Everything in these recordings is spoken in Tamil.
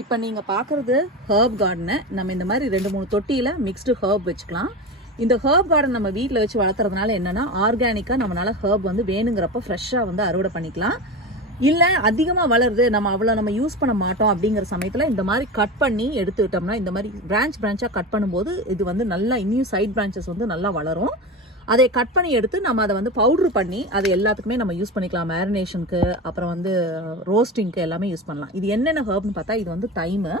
இப்போ நீங்கள் பார்க்குறது ஹர்ப் கார்டனை நம்ம இந்த மாதிரி ரெண்டு மூணு தொட்டியில் மிக்ஸ்டு ஹர்ப் வச்சுக்கலாம். இந்த ஹர்ப் கார்டன் நம்ம வீட்டில் வச்சு வளர்த்துறதுனால என்னென்னா ஆர்கானிக்காக நம்மளால் ஹர்ப் வந்து வேணுங்கிறப்ப ஃப்ரெஷ்ஷாக வந்து அறுவடை பண்ணிக்கலாம். இல்லை அதிகமாக வளருது நம்ம அவ்வளோ நம்ம யூஸ் பண்ண மாட்டோம் அப்படிங்கிற சமயத்தில் இந்த மாதிரி கட் பண்ணி எடுத்துக்கிட்டோம்னா இந்த மாதிரி பிரான்ச் பிரான்ச்சாக கட் பண்ணும்போது இது வந்து நல்லா இன்னும் சைட் பிரான்ச்சஸ் வந்து நல்லா வளரும். அதை கட் பண்ணி எடுத்து நம்ம அதை வந்து பவுட்ரு பண்ணி அது எல்லாத்துக்குமே நம்ம யூஸ் பண்ணிக்கலாம். மேரினேஷனுக்கு அப்புறம் வந்து ரோஸ்டிங்க்கு எல்லாமே யூஸ் பண்ணலாம். இது என்னென்ன ஹர்ப்னு பார்த்தா இது வந்து தைமு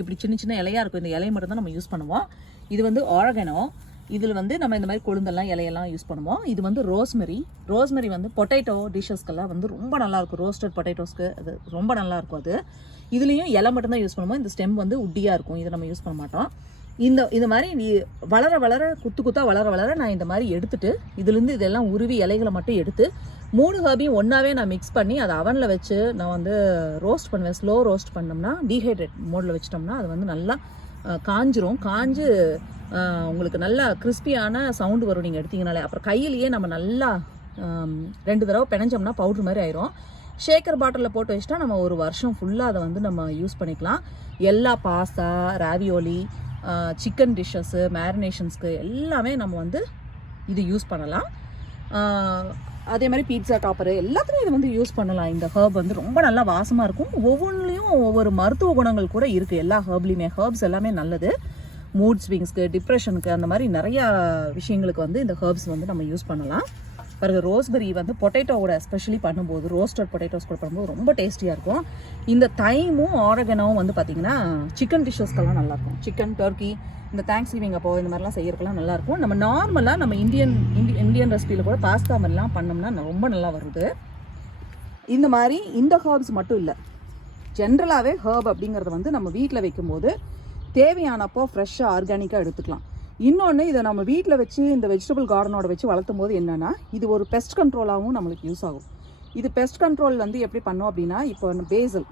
இப்படி சின்ன சின்ன இலையாக இருக்கும். இந்த இலையை மட்டும் தான் நம்ம யூஸ் பண்ணுவோம். இது வந்து ஆரகனோ இதில் வந்து நம்ம இந்த மாதிரி கொழுந்தெல்லாம் இலையெல்லாம் யூஸ் பண்ணுவோம். இது வந்து ரோஸ்மெரி ரோஸ்மெரி வந்து பொட்டேட்டோ டிஷ்ஷஸ்க்கெல்லாம் வந்து ரொம்ப நல்லாயிருக்கும் ரோஸ்டட் பொட்டேட்டோஸ்க்கு அது ரொம்ப நல்லாயிருக்கும் அது. இதுலேயும் இலை மட்டும்தான் யூஸ் பண்ணுவோம். இந்த ஸ்டெம் வந்து உட்டியாக இருக்கும். இதை நம்ம யூஸ் பண்ண மாட்டோம். இந்த இந்த மாதிரி நீ வளர வளர குத்து குத்தா வளர வளர நான் இந்த மாதிரி எடுத்துட்டு இதுலேருந்து இதெல்லாம் உருவி இலைகளை மட்டும் எடுத்து மூணு ஹாபியும் ஒன்றாவே நான் மிக்ஸ் பண்ணி அதை அவனில் வச்சு நான் வந்து ரோஸ்ட் பண்ணுவேன். ஸ்லோ ரோஸ்ட் பண்ணோம்னா டீஹைட்ரேட் மோடில் வச்சிட்டோம்னா அது வந்து நல்லா காஞ்சிரும். காஞ்சு உங்களுக்கு நல்லா கிறிஸ்பியான சவுண்டு வரும் நீங்கள் எடுத்தீங்கனாலே. அப்புறம் கையிலேயே நம்ம நல்லா ரெண்டு தடவை பிணைஞ்சோம்னா பவுட்ரு மாதிரி ஆயிரும். ஷேக்கர் பாட்டிலில் போட்டு வச்சுட்டா நம்ம ஒரு வருஷம் ஃபுல்லாக அதை வந்து நம்ம யூஸ் பண்ணிக்கலாம். எல்லா பாஸ்தா ராவியோலி சிக்கன் டிஷ்ஷஸ்ஸு மேரினேஷன்ஸ்க்கு எல்லாமே நம்ம வந்து இது யூஸ் பண்ணலாம். அதே மாதிரி பீட்சா டாப்பரு எல்லாத்துலையும் இது வந்து யூஸ் பண்ணலாம். இந்த ஹர்ப் வந்து ரொம்ப நல்லா வாசமாக இருக்கும். ஒவ்வொன்றுலையும் ஒவ்வொரு மருத்துவ குணங்கள் கூட இருக்குது எல்லா ஹர்ப்லேயுமே ஹர்ப்ஸ் எல்லாமே நல்லது. மூட் ஸ்விங்ஸ்க்கு டிப்ரெஷனுக்கு அந்த மாதிரி நிறையா விஷயங்களுக்கு வந்து இந்த ஹர்ப்ஸ் வந்து நம்ம யூஸ் பண்ணலாம். பிறகு ரோஸ்பெரி வந்து பொட்டேட்டோவோட எஸ்பெஷலி பண்ணும்போது ரோஸ்டட் பொட்டேட்டோஸ் கூட பண்ணும்போது ரொம்ப டேஸ்டியாக இருக்கும். இந்த தைமும் ஆரகனவும் வந்து பார்த்தீங்கன்னா சிக்கன் டிஷ்ஷஸ்க்கெல்லாம் நல்லாயிருக்கும் சிக்கன் டர்க்கி இந்த தேங்க்ஸ் கிவிங் அப்போ இந்த மாதிரிலாம் செய்யறதுக்கெல்லாம் நல்லாயிருக்கும் நம்ம நார்மலாக நம்ம இந்தியன் இந்தி இந்தியன் ரெசிபியில் கூட பாஸ்தா மாதிரிலாம் பண்ணோம்னா ரொம்ப நல்லா வருது. இந்த மாதிரி இந்த ஹர்ப்ஸ் மட்டும் இல்லை. ஜென்ரலாகவே ஹர்ப் அப்படிங்கிறது வந்து நம்ம வீட்டில் வைக்கும்போது தேவையானப்போ ஃப்ரெஷ்ஷாக ஆர்கானிக்காக எடுத்துக்கலாம். இன்னொன்று இதை நம்ம வீட்டில் வச்சு இந்த வெஜிடபிள் கார்டனோட வச்சு வளர்த்தும் போது என்னென்னா இது ஒரு பெஸ்ட் கண்ட்ரோலாகவும் நம்மளுக்கு யூஸ் ஆகும். இது பெஸ்ட் கண்ட்ரோல் வந்து எப்படி பண்ணோம் அப்படின்னா இப்போ பேசல்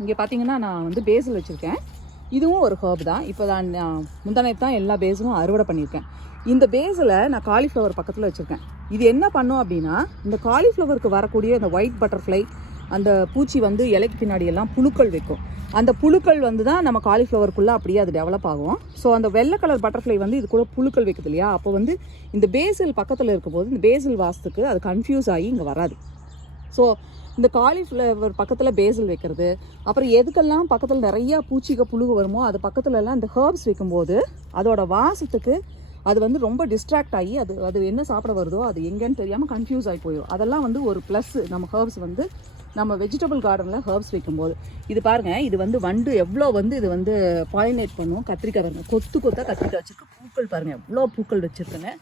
இங்கே பார்த்தீங்கன்னா நான் வந்து பேசல் வச்சுருக்கேன். இதுவும் ஒரு ஹர்ப் தான். இப்போ தான் நான் முந்தானத்து தான் எல்லா பேஸும் அறுவடை பண்ணியிருக்கேன். இந்த பேஸில் நான் காலிஃப்ளவர் பக்கத்தில் வச்சுருக்கேன். இது என்ன பண்ணும் அப்படின்னா இந்த காலிஃப்ளவருக்கு வரக்கூடிய இந்த ஒயிட் பட்டர்ஃப்ளை அந்த பூச்சி வந்து இலைக்கு பின்னாடி எல்லாம் புழுக்கள் வைக்கும். அந்த புழுக்கள் வந்து தான் நம்ம காலிஃப்ளவருக்குள்ளே அப்படியே அது டெவலப் ஆகும். ஸோ அந்த வெள்ளை கலர் பட்டர்ஃப்ளை வந்து இது கூட புழுக்கள் வைக்குது இல்லையா? அப்போ வந்து இந்த பேசில் பக்கத்தில் இருக்கும்போது இந்த பேசில் வாசத்துக்கு அது கன்ஃபியூஸ் ஆகி இங்கே வராது. ஸோ இந்த காலிஃப்ளவர் பக்கத்தில் பேசில் வைக்கிறது அப்புறம் எதுக்கெல்லாம் பக்கத்தில் நிறையா பூச்சிக புழுகு வருமோ அது பக்கத்துலலாம் இந்த ஹர்ப்ஸ் வைக்கும்போது அதோட வாசத்துக்கு அது வந்து ரொம்ப டிஸ்ட்ராக்ட் ஆகி அது அது என்ன சாப்பிட வருதோ அது எங்கேன்னு தெரியாமல் கன்ஃபியூஸ் ஆகி போயிடும். அதெல்லாம் வந்து ஒரு ப்ளஸ் நம்ம ஹர்ப்ஸ் வந்து நம்ம வெஜிடபிள் கார்டனில் ஹர்ப்ஸ் வைக்கும்போது இது பாருங்க இது வந்து வண்டு எவ்வளோ வந்து இது வந்து பாலினேட் பண்ணும் கத்திரிக்காய் பாருங்க கொத்து கொத்தாக கத்திரிக்காய் வச்சுருக்கு. பூக்கள் பாருங்க எவ்வளோ பூக்கள் வச்சிருக்குன்னு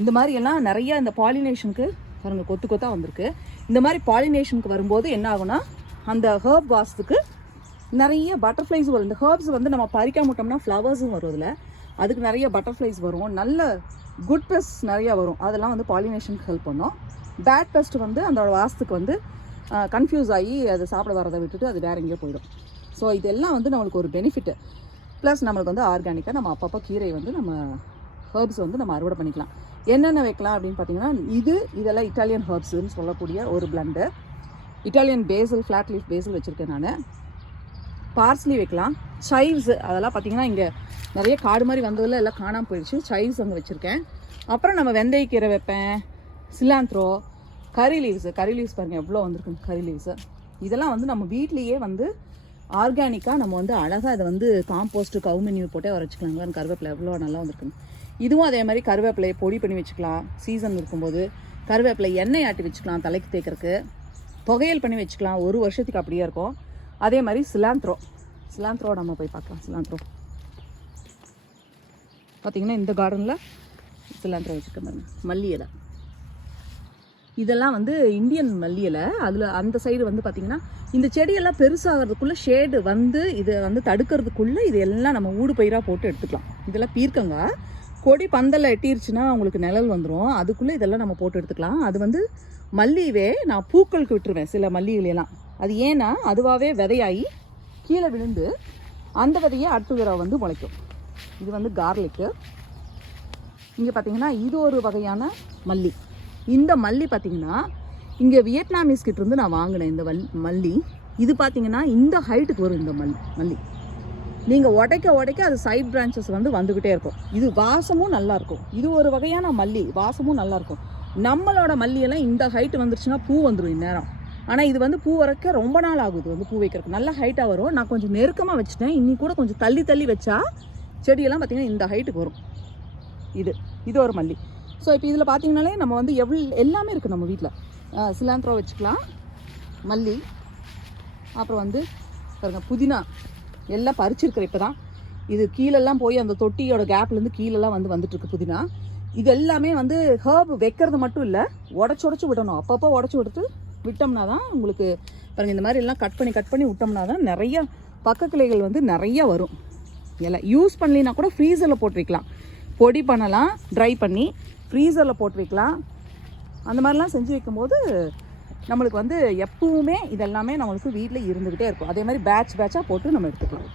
இந்த மாதிரி எல்லாம் நிறைய இந்த பாலினேஷனுக்கு பாருங்க கொத்து கொத்தாக வந்திருக்கு. இந்த மாதிரி பாலினேஷனுக்கு வரும்போது என்ன ஆகும்னா அந்த ஹர்ப் வாசத்துக்கு நிறைய பட்டர்ஃப்ளைஸ் வரும். இந்த ஹர்ப்ஸ் வந்து நம்ம பறிக்காம விட்டோம்னா ஃப்ளவர்ஸும் வரும் அதுக்கு நிறைய பட்டர்ஃப்ளைஸ் வரும். நல்ல குட் பெஸ்ட் நிறையா வரும். அதெல்லாம் வந்து பாலினேஷனுக்கு ஹெல்ப் பண்ணும். பேட் பெஸ்ட் வந்து அந்த வாசத்துக்கு வந்து கன்ஃபியூஸ் ஆகி அது சாப்பிட வரதை விட்டுட்டு அது வேற எங்கேயோ போயிடும். ஸோ இதெல்லாம் வந்து நம்மளுக்கு ஒரு பெனிஃபிட்டு ப்ளஸ் நம்மளுக்கு வந்து ஆர்கானிக்காக நம்ம அப்பப்போ கீரை வந்து நம்ம ஹர்ப்ஸ் வந்து நம்ம அறுவடை பண்ணிக்கலாம். என்னென்ன வைக்கலாம் அப்படின்னு பார்த்தீங்கன்னா இது இதெல்லாம் இட்டாலியன் ஹர்ப்ஸ்னு சொல்லக்கூடிய ஒரு blend Italian basil flat leaf basil வச்சுருக்கேன் நான். பார்ஸ்லி வைக்கலாம். சைவ்ஸ் அதெல்லாம் பார்த்தீங்கன்னா இங்கே நிறைய காடு மாதிரி வந்ததில் எல்லாம் காணாமல் போயிடுச்சு. சைவ்ஸ் அங்கே வச்சுருக்கேன். அப்புறம் நம்ம வெந்தயக்கீரை வைப்பேன். சிலாந்த்ரோ கறி லீவ்ஸு கறி லீவ்ஸ் பாருங்கள் எவ்வளோ வந்திருக்கு கறி லீவ்ஸு இதெல்லாம் வந்து நம்ம வீட்லேயே வந்து ஆர்கானிக்காக நம்ம வந்து அழகாக இதை வந்து காம்போஸ்ட்டு கவுமினியூ போட்டே வர கருவேப்பிலை எவ்வளோ நல்லா வந்திருக்குங்க இதுவும் அதே மாதிரி கருவேப்பிலையை பொடி பண்ணி வச்சுக்கலாம். சீசன் இருக்கும்போது கருவேப்பிலை எண்ணெய் ஆட்டி வச்சுக்கலாம் தலைக்கு தேய்க்கறக்கு புகையல் பண்ணி வச்சுக்கலாம். ஒரு வருஷத்துக்கு அப்படியே இருக்கும். அதே மாதிரி சிலாந்த்ரோ. சிலாந்த்ரோ நம்ம போய் பார்க்கலாம். சிலாந்த்ரோ. பார்த்திங்கன்னா இந்த கார்டனில் சிலாந்த்ரோ வச்சுருக்கேன் மல்லி இலை. இதெல்லாம் வந்து இந்தியன் மல்லி இலை அதில் அந்த சைடு வந்து பார்த்திங்கன்னா இந்த செடியெல்லாம் பெருசாகிறதுக்குள்ளே ஷேடு வந்து இதை வந்து தடுக்கிறதுக்குள்ளே இது எல்லாம் நம்ம ஊடு பயிராக போட்டு எடுத்துக்கலாம். இதெல்லாம் பீர்க்கங்க. கொடி பந்தலில் எட்டிருச்சுன்னா உங்களுக்கு நிழல் வந்துடும் அதுக்குள்ளே இதெல்லாம் நம்ம போட்டு எடுத்துக்கலாம். அது வந்து மல்லியவே நான் பூக்களுக்கு விட்டுருவேன் சில மல்லிகளையெல்லாம் அது ஏன்னா அதுவாகவே விதையாகி கீழே விழுந்து அந்த விதையை அடுத்த தடவை வந்து முளைக்கும். இது வந்து கார்லிக்கு இங்கே பார்த்தீங்கன்னா இது ஒரு வகையான மல்லி. இந்த மல்லி பார்த்தீங்கன்னா இங்கே வியட்நாமீஸ்கிட்ட இருந்து நான் வாங்கினேன் இந்த வல் மல்லி. இது பார்த்தீங்கன்னா இந்த ஹைட்டுக்கு வரும் இந்த மல்லி மல்லி. நீங்கள் உடைக்க உடைக்க அது சைட் பிரான்ச்சஸ் வந்து வந்துக்கிட்டே இருக்கும். இது வாசமும் நல்லாயிருக்கும் இது ஒரு வகையான மல்லி. வாசமும் நல்லாயிருக்கும் நம்மளோட மல்லியெல்லாம் இந்த ஹைட் வந்துருச்சுன்னா பூ வந்துடும் இந்நேரம். ஆனால் இது வந்து பூ வரைக்க ரொம்ப நாள் ஆகுது வந்து பூ வைக்கிறதுக்கு. நல்ல ஹைட்டாக வரும். நான் கொஞ்சம் நெருக்கமாக வச்சுட்டேன். இன்னி கூட கொஞ்சம் தள்ளி தள்ளி வச்சா செடியெல்லாம் பார்த்திங்கன்னா இந்த ஹைட்டுக்கு வரும். இது இது ஒரு மல்லி. ஸோ இப்போ இதில் பார்த்தீங்கனாலே நம்ம வந்து எவ்வளோ எல்லாமே இருக்குது நம்ம வீட்டில் சிலாந்திரோ வச்சுக்கலாம். மல்லி. அப்புறம் வந்து பாருங்கள் புதினா. எல்லாம் பறிச்சிருக்கிற இப்போ தான் இது கீழெல்லாம் போய் அந்த தொட்டியோட கேப்லேருந்து கீழெல்லாம் வந்து வந்துட்டுருக்கு புதினா. இது எல்லாமே வந்து ஹேர்ப் வைக்கிறது மட்டும் இல்லை உடச்சி உடச்சி விடணும். அப்பப்போ உடச்சி விடுத்து விட்டோம்னா தான் உங்களுக்கு பாருங்கள் இந்த மாதிரி எல்லாம் கட் பண்ணி கட் பண்ணி விட்டோம்னா தான் நிறைய பக்க கிளைகள் வந்து நிறைய வரும். இலை யூஸ் பண்ணலினா கூட ஃப்ரீசரில் போட்டு வைக்கலாம். பொடி பண்ணலாம் ட்ரை பண்ணி ஃப்ரீசரில் போட்டு வைக்கலாம். அந்த மாதிரிலாம் செஞ்சு வைக்கும்போது நம்மளுக்கு வந்து எப்பவுமே இதெல்லாமே நம்மளுக்கு வீட்டில் இருந்துக்கிட்டே இருக்கும். அதே மாதிரி பேட்ச் பேட்சாக போட்டு நம்ம எடுத்துக்கலாம்.